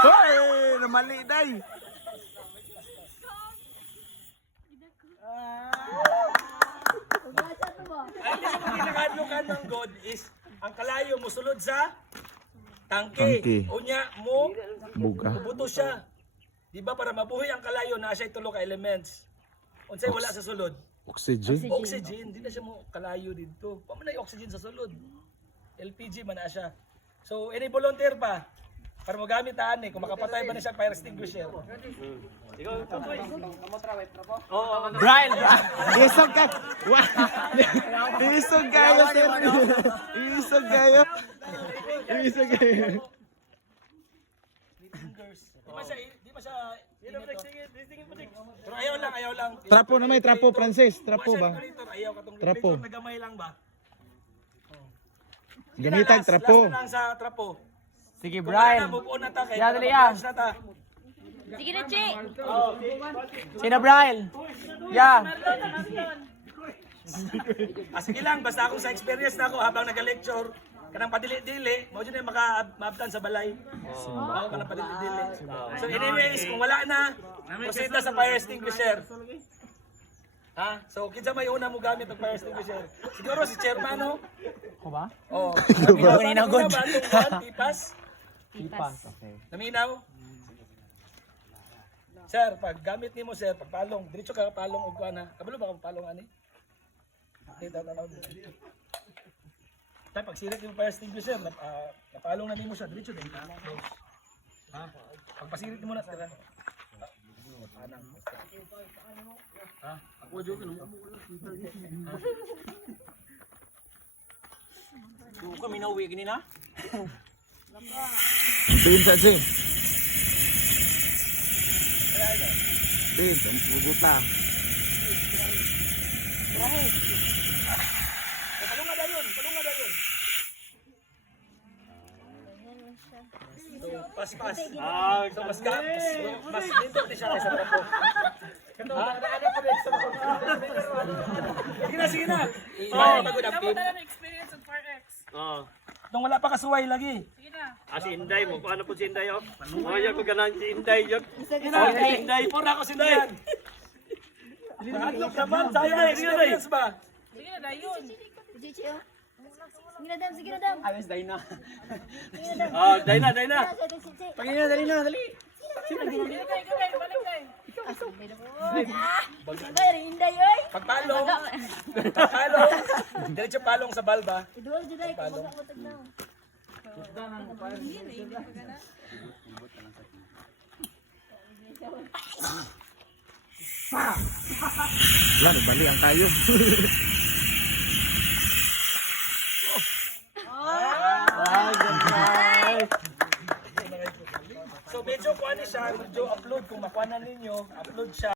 Hoy, namali day. Ay, kasi kung ginakadlokan ng God is, ang kalayo mo sulod sa tangke. Tangke. Unya mo, Buga. buto siya. Di ba para mabuhay ang kalayo, na siya tulo ka elements. Unsay wala sa sulod? Oxygen. Oxygen, di na siya mo kalayo dito. Pa man na yung oxygen sa sulod. LPG man na siya. So, any volunteer pa? Para magamit taan eh, kung makapatay ba na siya fire extinguisher. Brian! Isog ka. Isog kayo, sir. Isog kayo. Isog kayo. Di ba siya, di ba siya, pero ayaw lang, ayaw lang. Trapo na may trapo, Francis. Trapo ba? Trapo. nagamay lang ba? Gamitag Last- trapo. Last na lang sa trapo. Sige, Kung na, Brian. move on na ta. Na ta. Sige na, Che. Sino, Brian? Yeah. Ah, sige lang, basta ako sa experience na ako habang nag-lecture, kanang padili-dili, mo dyan yung maka-maabtan sa balay. Oo, kanang padili-dili. So anyways, kung wala na, proceed na sa fire extinguisher. Ha? So, kinsa may una mo gamit ng fire extinguisher? Siguro si chairman, no? Ako ba? Oh. Good. Ba itong buwan, tipas? Tipas. Okay. Naminaw? Sir, pag gamit nimo sir, pagpalong, diretso ka palong og kuana. Kabalo ba ka palong ani? Dito tanaw dito. Tay pag sirik yung fire extinguisher, nap, ah, napalong na nimo siya, diretso din ka. Ha? Pag pasirik mo na sir. ano? Ha? Ako joke no. Kung kami nauwi ganina? Din sa Jim. Din, bubuta. Palong nga dayon, palong nga dayon. So, pas pas. Ah, so mas ga, mas, mas ni siya kaysa trapo. Kato, nakakada pa rin sa Sige na, sige na. Oh, pagod ang team. experience of 4X. Oo. Nung wala pa kasuway lagi. Sige na. Ah, si Inday mo. Paano po si Inday, oh? Maya ko ganan si Inday, yun. Sige na, si Inday. Pura ako si Inday. Nakadlok naman, sayang na experience ba? Sige na, dayon. Sige, oh. Sige na, dam. Sige na, dam. Ayos, dahil na. Oh, day na, day na. Sige, sige, sige. Pagin na, dali na, dali. Sige kay, balik kay. Inday, oy. Pagpalong, pagpalong, diretso palong sa balba. Idol, juday. Kumaga-kutag na. Wala, nagbali ang tayo. So medyo kuha ni siya, medyo upload kung makuha na ninyo, upload siya.